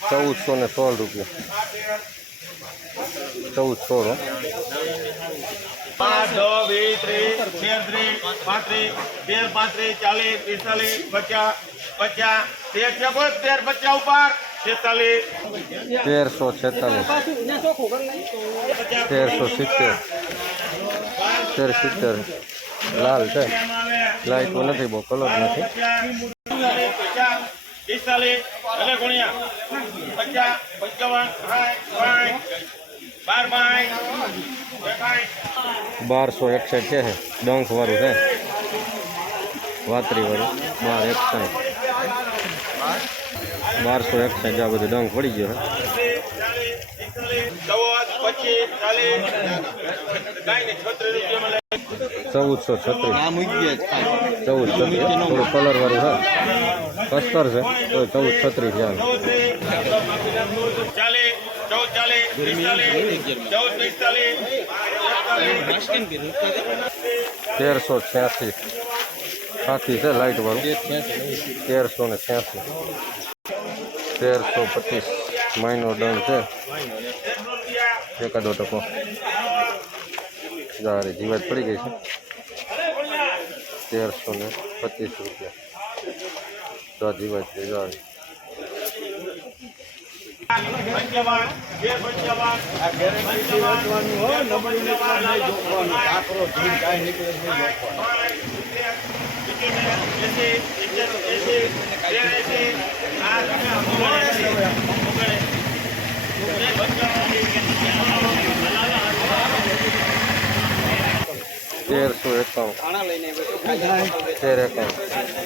ચૌદસો ને સોળ રૂપિયા. ચૌદ સોળ પાંચ વીસ ત્રીસ તેત્રીસ પાંત્રીસ તેર પાંત્રીસ ચાલીસ પિસ્તાલીસ પચાસ પચાસ તેર તેર તેર પચાસ ઉપર છેતાલીસ. તેરસો છેતાલીસ. તેરસો સિત્તેર. તેર સિત્તેર. લાલ છે. લાઈટો નથી બહુ કલર નથી. પિસ્તાલીસ ગુણ્યા. પચાસ પંચાવન બાર બારસો એકસઠ છે ડોંખ વાળું છે. વાતરી વાળું. બાર એકસઠ. બારસો એકસઠ આ બધું ડંખ પડી ગયો ચૌદ પચીસ ચાલીસ ગાયને છત્રીસ રૂપિયા મળે ચૌદસો છત્રીસ. ચૌદ છત્રીસ. થોડું કલર વાળું છે પસ્તર છે તો ચૌદ છત્રીસ પિસ્તાલીસ તેરસો છ્યાસી. સાથી છે લાઇટ વાળું. તેરસો ને છ્યાસી. તેરસો પચીસ. મહિનો ડન છે. એકાદો ટકો. સારી જીવાત પડી ગઈ છે. તેરસો ને પચીસ રૂપિયા. તો જીવાત છે સારી પંચાવન તેરસો એકાવન તેર એકાવન